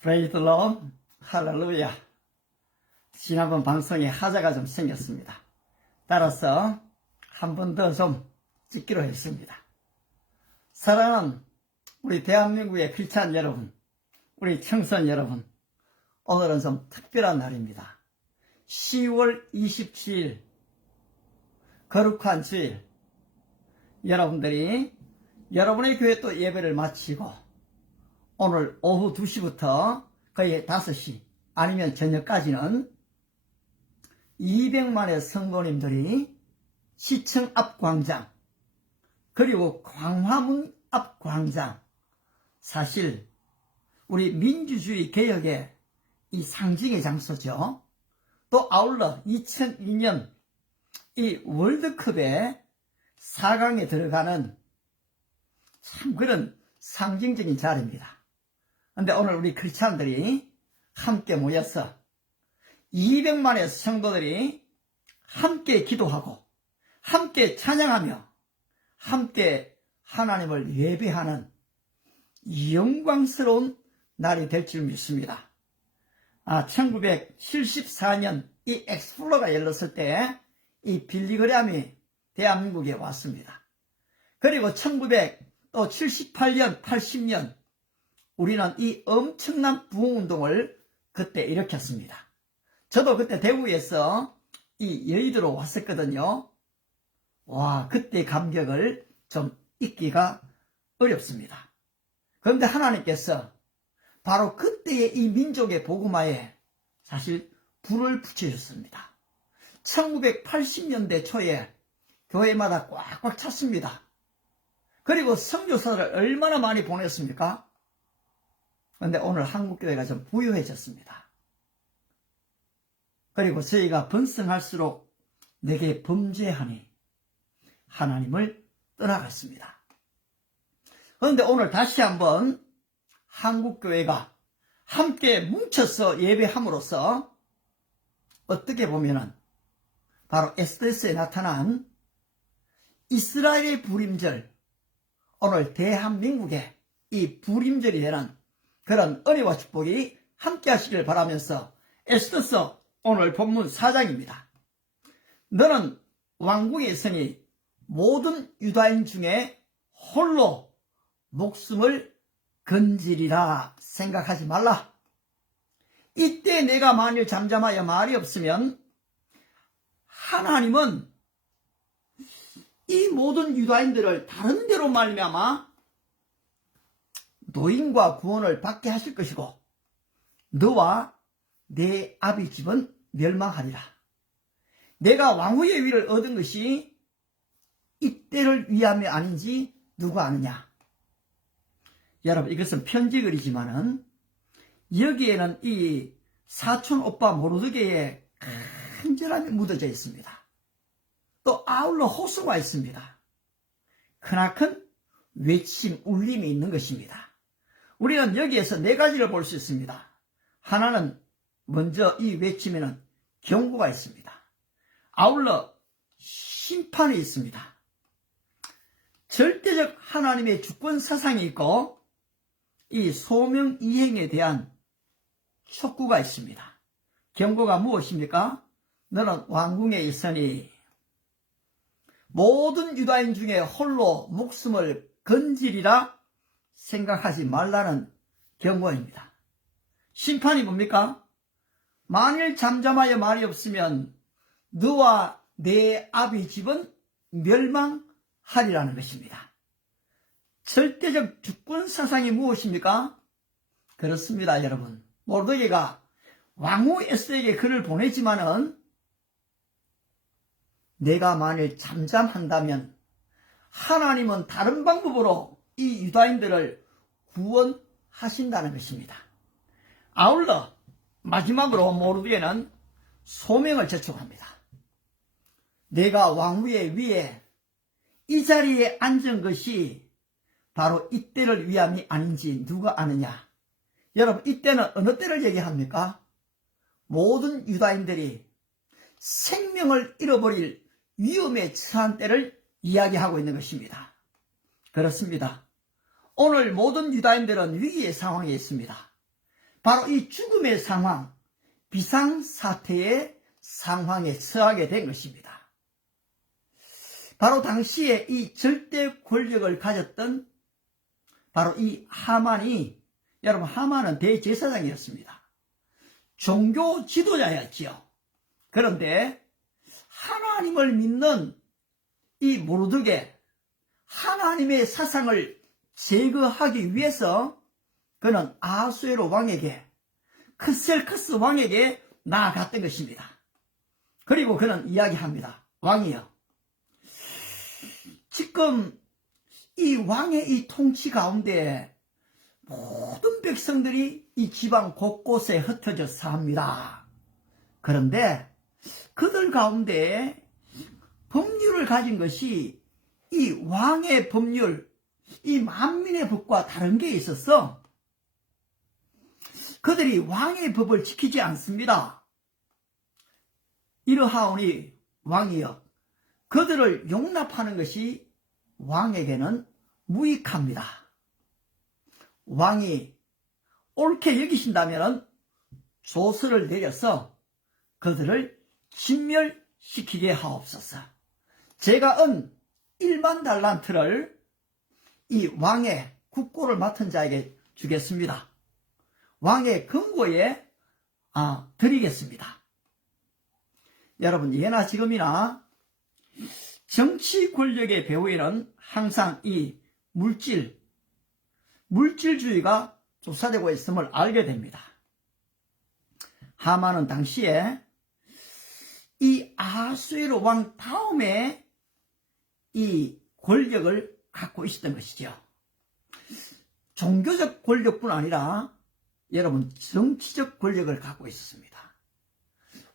프레이즈 더 로 할렐루야. 지난번 방송에 하자가 좀 생겼습니다. 따라서 한 번 더 좀 찍기로 했습니다. 사랑하는 우리 대한민국의 크리스찬 여러분, 우리 청소년 여러분, 오늘은 좀 특별한 날입니다. 10월 27일 거룩한 주일, 여러분들이 여러분의 교회 또 예배를 마치고 오늘 오후 2시부터 거의 5시 아니면 저녁까지는 200만의 성도님들이 시청 앞 광장 그리고 광화문 앞 광장, 사실 우리 민주주의 개혁의 이 상징의 장소죠. 또 아울러 2002년 이 월드컵의 4강에 들어가는 참 그런 상징적인 자리입니다. 그런데 오늘 우리 크리스찬들이 함께 모여서 200만의 성도들이 함께 기도하고 함께 찬양하며 함께 하나님을 예배하는 영광스러운 날이 될 줄 믿습니다. 1974년 이 엑스플로러가 열렸을 때 이 빌리그램이 대한민국에 왔습니다. 그리고 1978년, 80년 우리는 이 엄청난 부흥운동을 그때 일으켰습니다. 저도 그때 대구에서 이 여의도로 왔었거든요. 와, 그때 감격을 좀 잊기가 어렵습니다. 그런데 하나님께서 바로 그때의 이 민족의 복음화에 사실 불을 붙여주셨습니다. 1980년대 초에 교회마다 꽉꽉 찼습니다. 그리고 선교사를 얼마나 많이 보냈습니까? 그런데 오늘 한국교회가 좀 부유해졌습니다. 그리고 저희가 번성할수록 내게 범죄하니 하나님을 떠나갔습니다. 그런데 오늘 다시 한번 한국교회가 함께 뭉쳐서 예배함으로써 어떻게 보면은 바로 에스더스에 나타난 이스라엘의 부림절, 오늘 대한민국의 이 부림절이 되는 그런 은혜와 축복이 함께 하시길 바라면서 에스더서 오늘 본문 4장입니다. 너는 왕궁에 있으니 모든 유다인 중에 홀로 목숨을 건지리라 생각하지 말라. 이때 내가 만일 잠잠하여 말이 없으면 하나님은 이 모든 유다인들을 다른 데로 말미암아 노임과 구원을 받게 하실 것이고 너와 내 아비 집은 멸망하리라. 내가 왕후의 위를 얻은 것이 이때를 위함이 아닌지 누가 아느냐. 여러분, 이것은 편지글이지만은 여기에는 이 사촌 오빠 모르드게의 간절함이 묻어져 있습니다. 또 아울러 호소가 있습니다. 크나큰 외침, 울림이 있는 것입니다. 우리는 여기에서 네 가지를 볼 수 있습니다. 하나는 먼저 이 외침에는 경고가 있습니다. 아울러 심판이 있습니다. 절대적 하나님의 주권 사상이 있고 이 소명 이행에 대한 촉구가 있습니다. 경고가 무엇입니까? 너는 왕궁에 있으니 모든 유다인 중에 홀로 목숨을 건지리라 생각하지 말라는 경고입니다. 심판이 뭡니까? 만일 잠잠하여 말이 없으면 너와 내 아비 집은 멸망하리라는 것입니다. 절대적 주권 사상이 무엇입니까? 그렇습니다, 여러분. 모르드게가 왕후 에스더에게 글을 보내지만은 내가 만일 잠잠한다면 하나님은 다른 방법으로 이 유다인들을 구원하신다는 것입니다. 아울러 마지막으로 모르드게는 소명을 제촉합니다. 내가 왕후의 위에 이 자리에 앉은 것이 바로 이때를 위함이 아닌지 누가 아느냐. 여러분, 이때는 어느 때를 얘기합니까? 모든 유다인들이 생명을 잃어버릴 위험에 처한 때를 이야기하고 있는 것입니다. 그렇습니다. 오늘 모든 유다인들은 위기의 상황에 있습니다. 바로 이 죽음의 상황, 비상사태의 상황에 처하게 된 것입니다. 바로 당시에 이 절대 권력을 가졌던 바로 이 하만이, 여러분, 하만은 대제사장이었습니다. 종교 지도자였지요. 그런데 하나님을 믿는 이 모르드게, 하나님의 사상을 제거하기 위해서 그는 아수에로 왕에게, 크셀크스 왕에게 나아갔던 것입니다. 그리고 그는 이야기합니다. 왕이여, 지금 이 왕의 이 통치 가운데 모든 백성들이 이 지방 곳곳에 흩어져 삽니다. 그런데 그들 가운데 법률을 가진 것이 이 왕의 법률, 이 만민의 법과 다른 게 있어서 그들이 왕의 법을 지키지 않습니다. 이러하오니 왕이여, 그들을 용납하는 것이 왕에게는 무익합니다. 왕이 옳게 여기신다면 조서를 내려서 그들을 진멸시키게 하옵소서. 제가 은 1만 달란트를 이 왕의 국고를 맡은 자에게 주겠습니다. 왕의 금고에 드리겠습니다. 여러분, 예나 지금이나 정치 권력의 배후에는 항상 이 물질주의가 조사되고 있음을 알게 됩니다. 하만은 당시에 이 아수에로 왕 다음에 이 권력을 갖고 있었던 것이죠. 종교적 권력뿐 아니라 여러분, 정치적 권력을 갖고 있었습니다.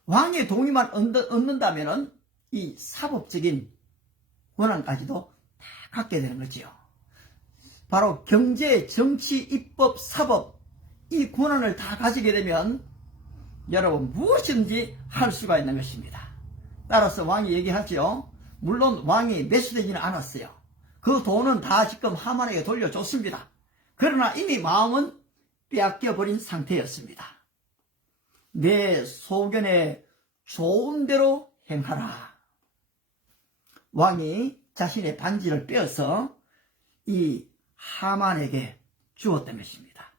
왕의 동의만 얻는다면 이 사법적인 권한까지도 다 갖게 되는 거죠. 바로 경제, 정치, 입법, 사법, 이 권한을 다 가지게 되면 여러분 무엇이든지 할 수가 있는 것입니다. 따라서 왕이 얘기하죠. 물론 왕이 매수되지는 않았어요. 그 돈은 다 지금 하만에게 돌려줬습니다. 그러나 이미 마음은 빼앗겨버린 상태였습니다. 내 소견에 좋은 대로 행하라. 왕이 자신의 반지를 빼어서 이 하만에게 주었던 것입니다.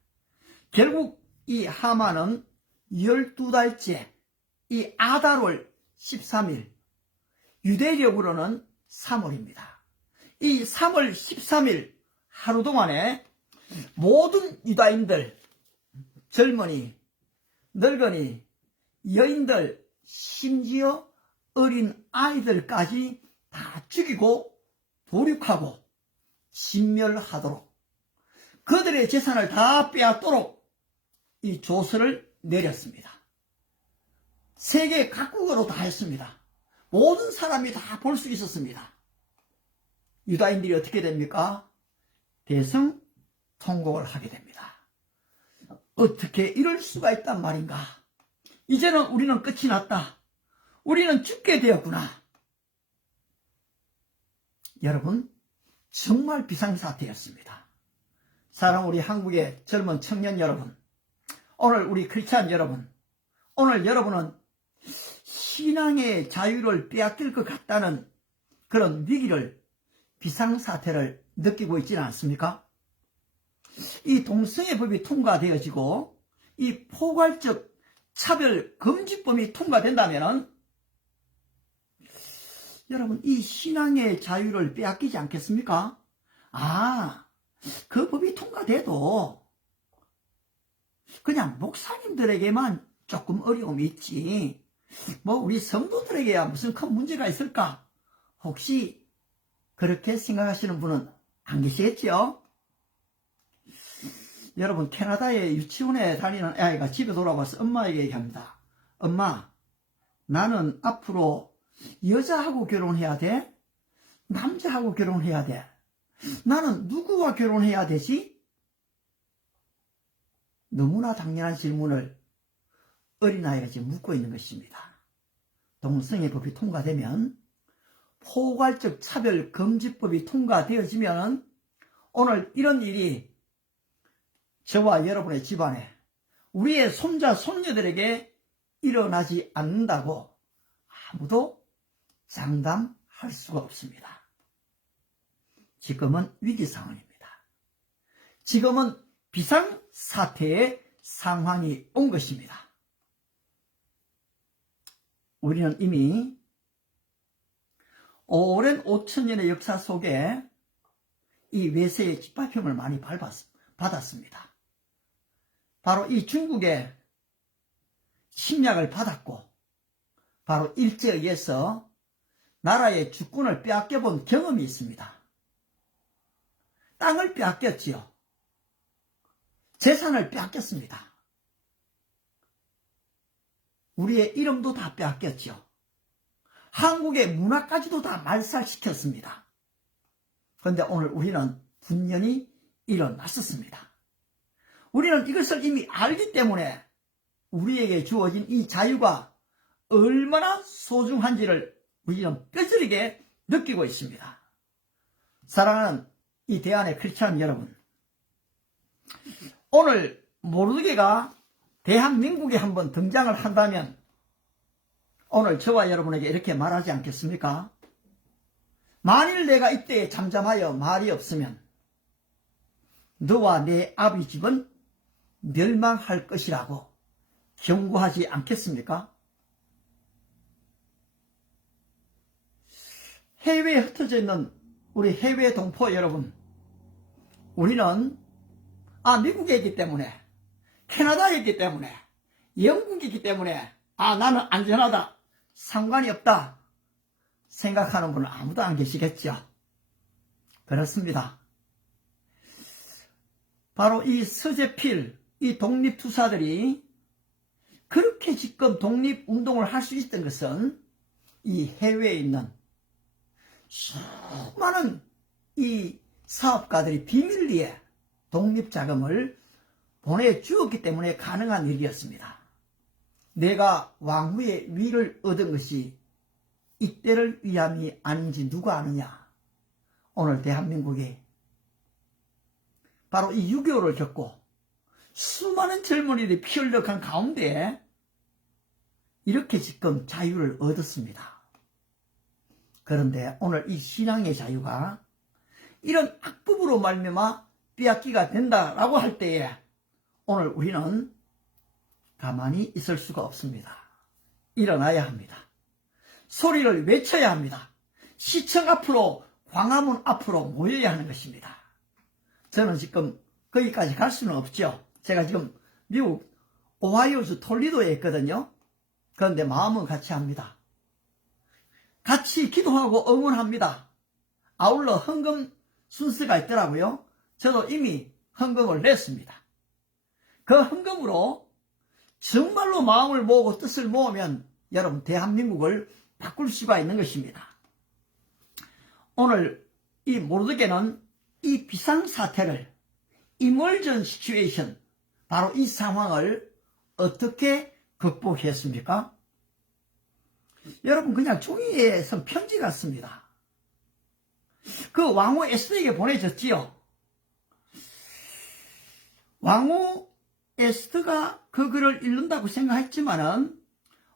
결국 이 하만은 12달째 이 아달월 13일, 유대력으로는 3월입니다. 이 3월 13일 하루 동안에 모든 유다인들, 젊은이, 늙은이, 여인들, 심지어 어린 아이들까지 다 죽이고 도륙하고 진멸하도록, 그들의 재산을 다 빼앗도록 이 조서를 내렸습니다. 세계 각국으로 다 했습니다. 모든 사람이 다 볼 수 있었습니다. 유다인들이 어떻게 됩니까? 대성통곡을 하게 됩니다. 어떻게 이럴 수가 있단 말인가? 이제는 우리는 끝이 났다. 우리는 죽게 되었구나. 여러분, 정말 비상사태였습니다. 사랑 우리 한국의 젊은 청년 여러분, 오늘 우리 크리스찬 여러분, 오늘 여러분은 신앙의 자유를 빼앗길 것 같다는 그런 위기를, 비상사태를 느끼고 있지는 않습니까? 이 동성애법이 통과되어지고 이 포괄적 차별금지법이 통과된다면 여러분, 이 신앙의 자유를 빼앗기지 않겠습니까? 그 법이 통과돼도 그냥 목사님들에게만 조금 어려움이 있지, 우리 성도들에게야 무슨 큰 문제가 있을까? 혹시 그렇게 생각하시는 분은 안 계시겠죠? 여러분, 캐나다의 유치원에 다니는 아이가 집에 돌아와서 엄마에게 얘기합니다. 엄마, 나는 앞으로 여자하고 결혼해야 돼? 남자하고 결혼해야 돼? 나는 누구와 결혼해야 되지? 너무나 당연한 질문을 어린아이가 지금 묻고 있는 것입니다. 동성애법이 통과되면, 포괄적 차별금지법이 통과되어지면 오늘 이런 일이 저와 여러분의 집안에, 우리의 손자, 손녀들에게 일어나지 않는다고 아무도 장담할 수가 없습니다. 지금은 위기 상황입니다. 지금은 비상사태의 상황이 온 것입니다. 우리는 이미 오랜 5천년의 역사 속에 이 외세의 짓밟힘을 많이 받았습니다. 바로 이 중국의 침략을 받았고, 바로 일제에 의해서 나라의 주권을 빼앗겨본 경험이 있습니다. 땅을 빼앗겼지요. 재산을 빼앗겼습니다. 우리의 이름도 다 빼앗겼죠. 한국의 문화까지도 다 말살시켰습니다. 그런데 오늘 우리는 분연히 일어났었습니다. 우리는 이것을 이미 알기 때문에 우리에게 주어진 이 자유가 얼마나 소중한지를 우리는 뼈저리게 느끼고 있습니다. 사랑하는 이 대한의 크리스찬 여러분, 오늘 모르드게가 대한민국에 한번 등장을 한다면 오늘 저와 여러분에게 이렇게 말하지 않겠습니까? 만일 내가 이때에 잠잠하여 말이 없으면 너와 내 아비 집은 멸망할 것이라고 경고하지 않겠습니까? 해외에 흩어져 있는 우리 해외 동포 여러분, 우리는 미국에 있기 때문에, 캐나다에 있기 때문에, 영국에 있기 때문에 나는 안전하다, 상관이 없다 생각하는 분은 아무도 안 계시겠죠. 그렇습니다. 바로 이 서재필, 이 독립투사들이 그렇게 지금 독립운동을 할 수 있었던 것은 이 해외에 있는 수많은 이 사업가들이 비밀리에 독립자금을 보내주었기 때문에 가능한 일이었습니다. 내가 왕후의 위를 얻은 것이 이때를 위함이 아닌지 누가 아느냐? 오늘 대한민국이 바로 이 6.25를 겪고 수많은 젊은이들이 피 흘려간 가운데 이렇게 지금 자유를 얻었습니다. 그런데 오늘 이 신앙의 자유가 이런 악법으로 말미암아 빼앗기가 된다라고 할 때에 오늘 우리는 가만히 있을 수가 없습니다. 일어나야 합니다. 소리를 외쳐야 합니다. 시청 앞으로, 광화문 앞으로 모여야 하는 것입니다. 저는 지금 거기까지 갈 수는 없죠. 제가 지금 미국 오하이오주 톨리도에 있거든요. 그런데 마음은 같이 합니다. 같이 기도하고 응원합니다. 아울러 헌금 순서가 있더라고요. 저도 이미 헌금을 냈습니다. 그 헌금으로 정말로 마음을 모으고 뜻을 모으면 여러분 대한민국을 바꿀 수가 있는 것입니다. 오늘 이 모르드게는 이 비상사태를, 이멀전 시츄에이션, 바로 이 상황을 어떻게 극복했습니까? 여러분 그냥 종이에 쓴 편지 같습니다. 그 왕후 에스더에게 보내졌지요. 왕후 에스더가 그 글을 읽는다고 생각했지만은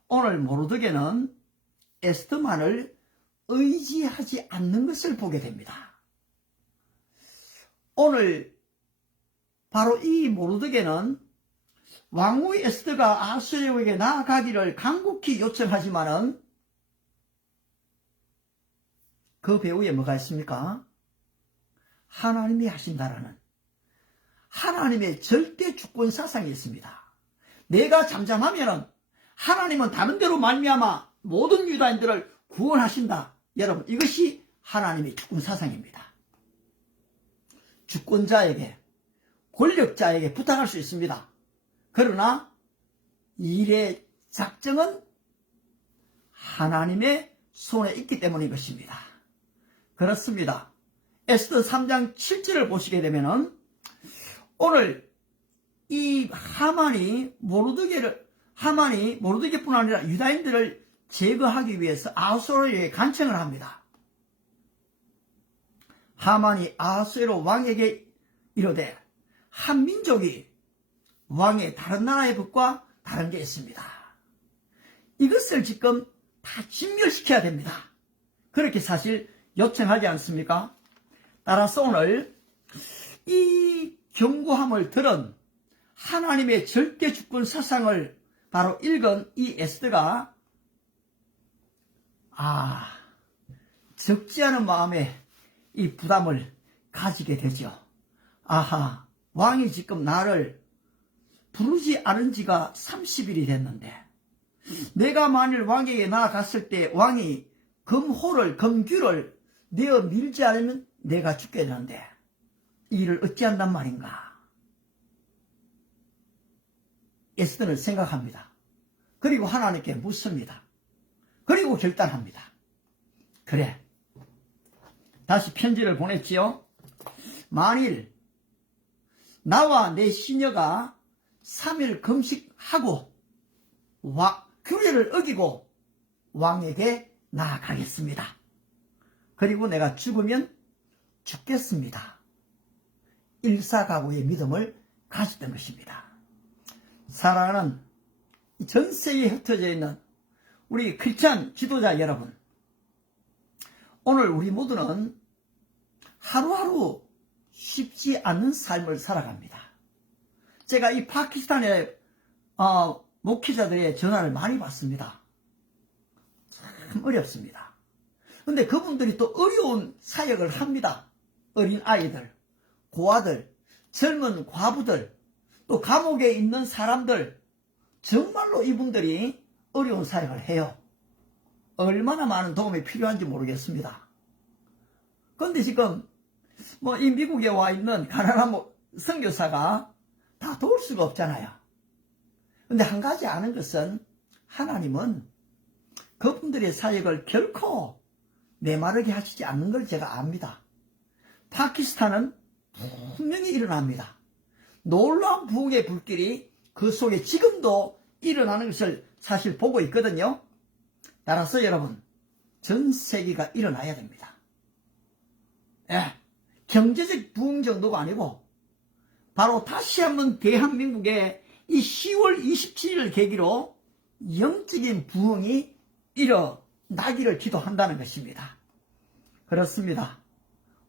오늘 모르드게는 에스더만을 의지하지 않는 것을 보게 됩니다. 오늘 바로 이 모르드게는 왕후 에스더가 아수에로에게 나아가기를 간곡히 요청하지만은 그 배후에 뭐가 있습니까? 하나님이 하신다라는 하나님의 절대 주권 사상이 있습니다. 내가 잠잠하면은 하나님은 다른 데로 말미암아 모든 유다인들을 구원하신다. 여러분 이것이 하나님의 주권 사상입니다. 주권자에게, 권력자에게 부탁할 수 있습니다. 그러나 일의 작정은 하나님의 손에 있기 때문인 것입니다. 그렇습니다. 에스더 3장 7절을 보시게 되면은 오늘 이 하만이 모르드게뿐 아니라 유다인들을 제거하기 위해서 아수에로에 간청을 합니다. 하만이 아수에로 왕에게 이르되 한 민족이 왕의 다른 나라의 법과 다른 게 있습니다. 이것을 지금 다 진멸시켜야 됩니다. 그렇게 사실 요청하지 않습니까? 따라서 오늘 이 경고함을 들은 하나님의 절대 주권 사상을 바로 읽은 이 에스더가 적지 않은 마음에 이 부담을 가지게 되죠. 아하, 왕이 지금 나를 부르지 않은 지가 30일이 됐는데 내가 만일 왕에게 나아갔을 때 왕이 금규를 내어 밀지 않으면 내가 죽게 되는데 이 일을 어찌한단 말인가. 에스더는 생각합니다. 그리고 하나님께 묻습니다. 그리고 결단합니다. 그래, 다시 편지를 보냈지요. 만일 나와 내 시녀가 3일 금식하고 규례를 어기고 왕에게 나아가겠습니다. 그리고 내가 죽으면 죽겠습니다. 일사각오의 믿음을 가졌던 것입니다. 사랑하는 전 세계에 흩어져 있는 우리 크리스찬 지도자 여러분, 오늘 우리 모두는 하루하루 쉽지 않은 삶을 살아갑니다. 제가 이 파키스탄의 목회자들의 전화를 많이 받습니다. 참 어렵습니다. 근데 그분들이 또 어려운 사역을 합니다. 어린 아이들, 고아들, 젊은 과부들, 또 감옥에 있는 사람들, 정말로 이분들이 어려운 사역을 해요. 얼마나 많은 도움이 필요한지 모르겠습니다. 그런데 지금 이 미국에 와 있는 가난한 선교사가 다 도울 수가 없잖아요. 근데 한 가지 아는 것은 하나님은 그분들의 사역을 결코 메마르게 하시지 않는 걸 제가 압니다. 파키스탄은 분명히 일어납니다. 놀라운 부흥의 불길이 그 속에 지금도 일어나는 것을 사실 보고 있거든요. 따라서 여러분, 전 세계가 일어나야 됩니다. 경제적 부흥 정도가 아니고 바로 다시 한번 대한민국에 이 10월 27일을 계기로 영적인 부흥이 일어나기를 기도한다는 것입니다. 그렇습니다.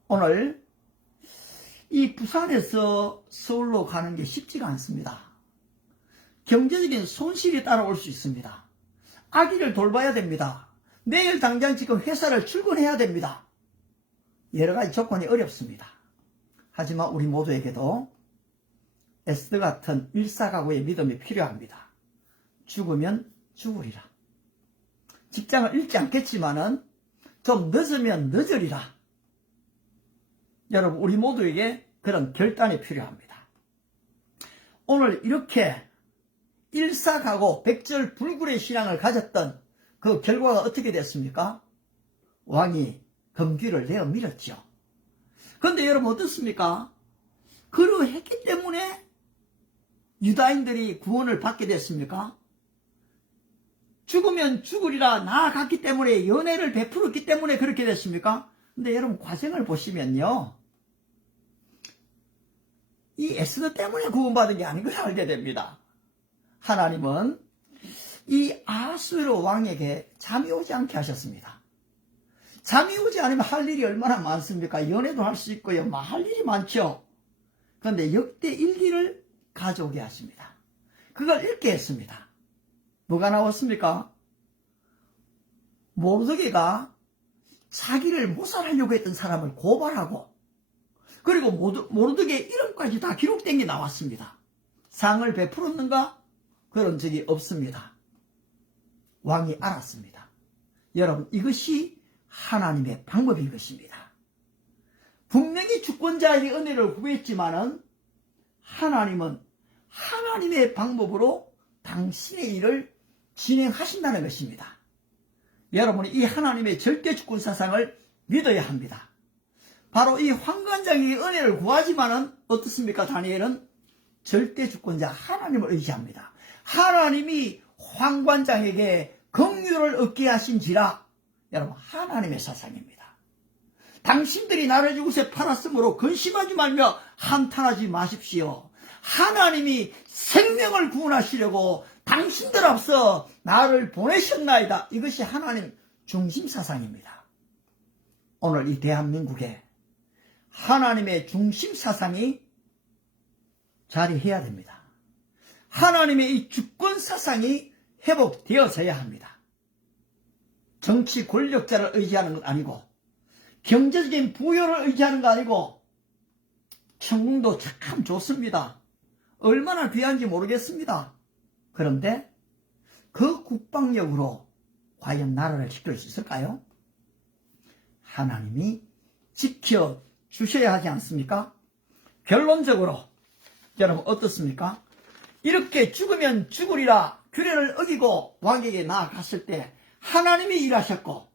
오늘 이 부산에서 서울로 가는 게 쉽지가 않습니다. 경제적인 손실이 따라올 수 있습니다. 아기를 돌봐야 됩니다. 내일 당장 지금 회사를 출근해야 됩니다. 여러 가지 조건이 어렵습니다. 하지만 우리 모두에게도 에스더 같은 일사각오의 믿음이 필요합니다. 죽으면 죽으리라. 직장을 잃지 않겠지만은 좀 늦으면 늦으리라. 여러분, 우리 모두에게 그런 결단이 필요합니다. 오늘 이렇게 일사각오 백절불굴의 신앙을 가졌던 그 결과가 어떻게 됐습니까? 왕이 금규를 내어 밀었죠. 그런데 여러분 어떻습니까? 그러했기 때문에 유다인들이 구원을 받게 됐습니까? 죽으면 죽으리라 나아갔기 때문에, 연애를 베풀었기 때문에 그렇게 됐습니까? 근데 여러분 과정을 보시면요, 이 에스더 때문에 구원받은 게 아닌 걸 알게 됩니다. 하나님은 이 아하수에로 왕에게 잠이 오지 않게 하셨습니다. 잠이 오지 않으면 할 일이 얼마나 많습니까? 연애도 할 수 있고요, 할 일이 많죠. 그런데 역대 일기를 가져오게 하십니다. 그걸 읽게 했습니다. 뭐가 나왔습니까? 모르드게가 자기를 모살하려고 했던 사람을 고발하고, 그리고 모르드게의 이름까지 다 기록된 게 나왔습니다. 상을 베풀었는가? 그런 적이 없습니다. 왕이 알았습니다. 여러분, 이것이 하나님의 방법인 것입니다. 분명히 주권자의 은혜를 구했지만은 하나님은 하나님의 방법으로 당신의 일을 진행하신다는 것입니다. 여러분이 이 하나님의 절대 주권 사상을 믿어야 합니다. 바로 이 황관장에게 은혜를 구하지만은 어떻습니까? 다니엘은 절대 주권자 하나님을 의지합니다. 하나님이 황관장에게 긍휼을 얻게 하신지라. 여러분, 하나님의 사상입니다. 당신들이 나를 이곳에 팔았으므로 근심하지 말며 한탄하지 마십시오. 하나님이 생명을 구원하시려고 당신들 앞서 나를 보내셨나이다. 이것이 하나님 중심 사상입니다. 오늘 이 대한민국에 하나님의 중심 사상이 자리해야 됩니다. 하나님의 이 주권 사상이 회복되어져야 합니다. 정치 권력자를 의지하는 건 아니고, 경제적인 부여를 의지하는 거 아니고, 천궁도 참 좋습니다. 얼마나 귀한지 모르겠습니다. 그런데 그 국방력으로 과연 나라를 지킬 수 있을까요? 하나님이 지켜주셔야 하지 않습니까? 결론적으로 여러분 어떻습니까? 이렇게 죽으면 죽으리라 규례를 어기고 왕에게 나아갔을 때 하나님이 일하셨고,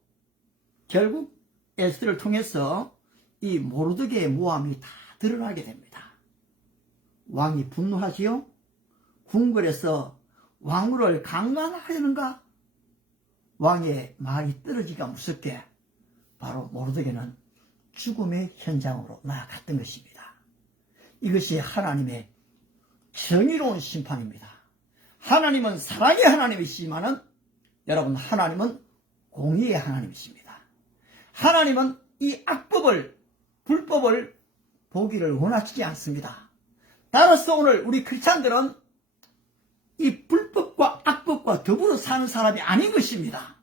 결국 에스더를 통해서 이 모르드게의 모함이 다 드러나게 됩니다. 왕이 분노하지요? 궁궐에서 왕후를 강간하려는가? 왕의 말이 떨어지기가 무섭게 바로 모르드게는 죽음의 현장으로 나아갔던 것입니다. 이것이 하나님의 정의로운 심판입니다. 하나님은 사랑의 하나님이시지만은 여러분, 하나님은 공의의 하나님이십니다. 하나님은 이 악법을, 불법을 보기를 원하시지 않습니다. 따라서 오늘 우리 크리스찬들은 이 불법과 악법과 더불어 사는 사람이 아닌 것입니다.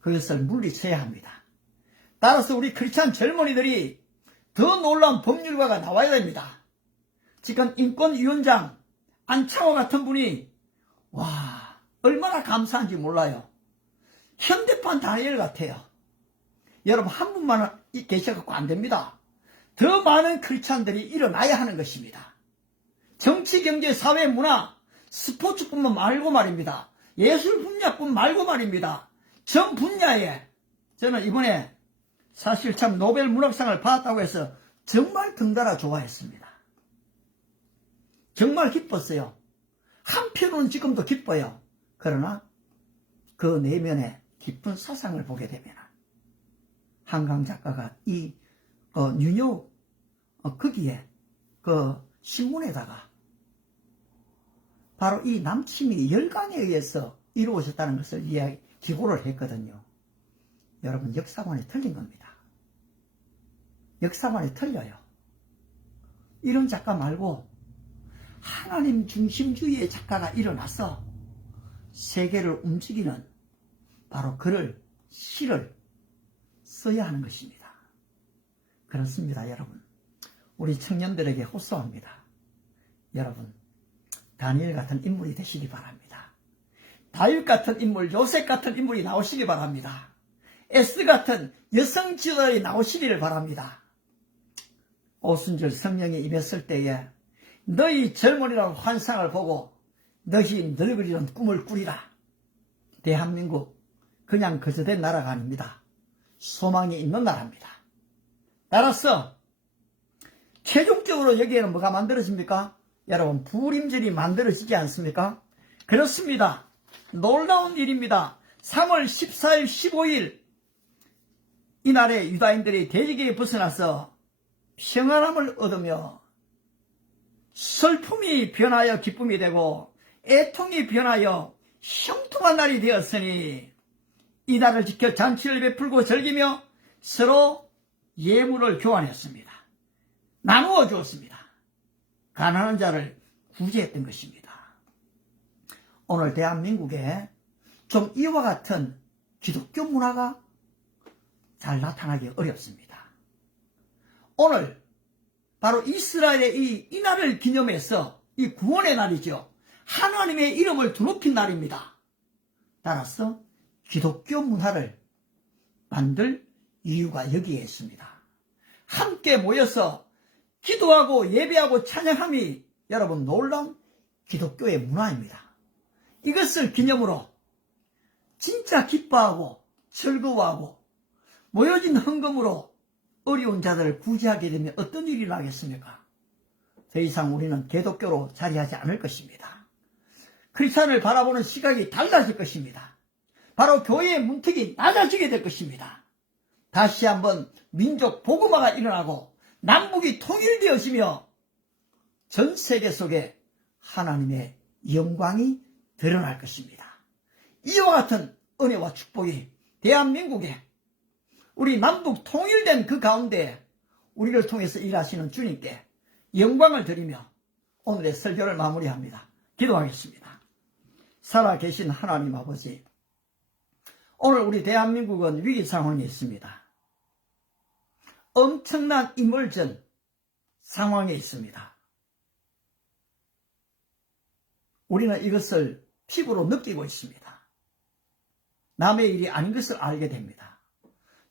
그것을 물리쳐야 합니다. 따라서 우리 크리스찬 젊은이들이 더 놀라운 법률가가 나와야 됩니다. 지금 인권위원장 안창호 같은 분이 얼마나 감사한지 몰라요. 현대판 다니엘 같아요. 여러분, 한 분만 계셔갖고 안 됩니다. 더 많은 크리스찬들이 일어나야 하는 것입니다. 정치, 경제, 사회, 문화, 스포츠뿐만 말고 말입니다. 예술 분야뿐 말고 말입니다. 전 분야에 저는 이번에 사실 참 노벨 문학상을 받았다고 해서 정말 덩달아 좋아했습니다. 정말 기뻤어요. 한편으로는 지금도 기뻐요. 그러나 그 내면에 깊은 사상을 보게 되면 한강 작가가 이 뉴욕 거기에 그 신문에다가 바로 이 남침이 열강에 의해서 이루어졌다는 것을 기고를 했거든요. 여러분, 역사관이 틀린 겁니다. 역사관이 틀려요. 이런 작가 말고 하나님 중심주의의 작가가 일어나서 세계를 움직이는 바로 글을, 시를 써야 하는 것입니다. 그렇습니다, 여러분. 우리 청년들에게 호소합니다. 여러분, 다니엘 같은 인물이 되시기 바랍니다. 다윗 같은 인물, 요셉 같은 인물이 나오시기 바랍니다. 에스더 같은 여성 지도자들이 나오시기를 바랍니다. 오순절 성령이 임했을 때에 너희 젊은이라는 환상을 보고 너희 늙으리는 꿈을 꾸리라. 대한민국 그냥 거저된 나라가 아닙니다. 소망이 있는 나라입니다. 따라서 최종적으로 여기에는 뭐가 만들어집니까? 여러분, 부림절이 만들어지지 않습니까? 그렇습니다. 놀라운 일입니다. 3월 14일, 15일 이날에 유다인들이 대적에게 벗어나서 평안함을 얻으며 슬픔이 변하여 기쁨이 되고 애통이 변하여 형통한 날이 되었으니 이 날을 지켜 잔치를 베풀고 즐기며 서로 예물을 교환했습니다. 나누어 주었습니다. 가난한 자를 구제했던 것입니다. 오늘 대한민국에 좀 이와 같은 기독교 문화가 잘 나타나기 어렵습니다. 오늘 바로 이스라엘의 이 날을 기념해서 이 구원의 날이죠. 하나님의 이름을 드높인 날입니다. 따라서 기독교 문화를 만들 이유가 여기에 있습니다. 함께 모여서 기도하고 예배하고 찬양함이 여러분 놀라운 기독교의 문화입니다. 이것을 기념으로 진짜 기뻐하고 즐거워하고 모여진 헌금으로 어려운 자들을 구제하게 되면 어떤 일이 나겠습니까? 더 이상 우리는 기독교로 자리하지 않을 것입니다. 크리스찬을 바라보는 시각이 달라질 것입니다. 바로 교회의 문턱이 낮아지게 될 것입니다. 다시 한번 민족 복음화가 일어나고 남북이 통일되어지며 전 세계 속에 하나님의 영광이 드러날 것입니다. 이와 같은 은혜와 축복이 대한민국에 우리 남북 통일된 그 가운데 우리를 통해서 일하시는 주님께 영광을 드리며 오늘의 설교를 마무리합니다. 기도하겠습니다. 살아계신 하나님 아버지, 오늘 우리 대한민국은 위기 상황에 있습니다. 엄청난 임을전 상황에 있습니다. 우리는 이것을 피부로 느끼고 있습니다. 남의 일이 아닌 것을 알게 됩니다.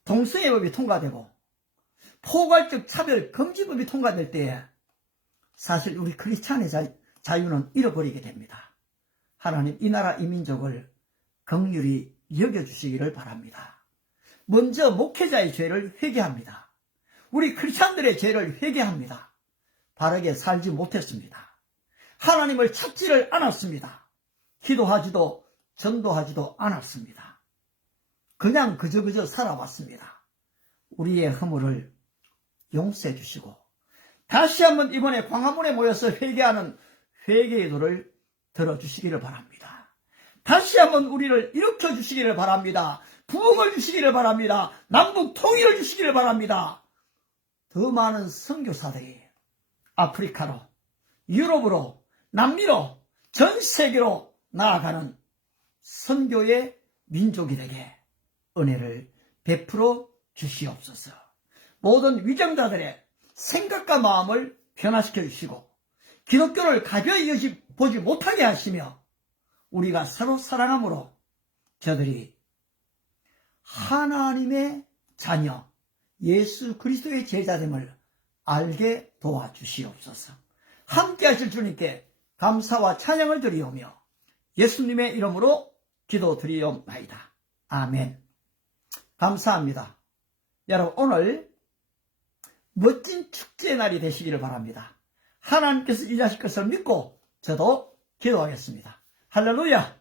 동성애법이 통과되고 포괄적 차별 금지법이 통과될 때에 사실 우리 크리스찬의 자유는 잃어버리게 됩니다. 하나님, 이 나라 이 민족을 긍휼히 여겨주시기를 바랍니다. 먼저 목회자의 죄를 회개합니다. 우리 크리스찬들의 죄를 회개합니다. 바르게 살지 못했습니다. 하나님을 찾지를 않았습니다. 기도하지도 전도하지도 않았습니다. 그냥 그저 살아왔습니다. 우리의 허물을 용서해 주시고 다시 한번 이번에 광화문에 모여서 회개하는 회개의 기도를 들어주시기를 바랍니다. 다시 한번 우리를 일으켜 주시기를 바랍니다. 부흥을 주시기를 바랍니다. 남북 통일을 주시기를 바랍니다. 더 많은 선교사들이 아프리카로, 유럽으로, 남미로, 전 세계로 나아가는 선교의 민족이 되게 은혜를 베풀어 주시옵소서. 모든 위정자들의 생각과 마음을 변화시켜 주시고 기독교를 가벼이 보지 못하게 하시며 우리가 서로 사랑함으로 저들이 하나님의 자녀 예수 그리스도의 제자됨을 알게 도와주시옵소서. 함께 하실 주님께 감사와 찬양을 드리오며 예수님의 이름으로 기도드리옵나이다. 아멘. 감사합니다. 여러분, 오늘 멋진 축제의 날이 되시기를 바랍니다. 하나님께서 일하실 것을 믿고 저도 기도하겠습니다. 할렐루야.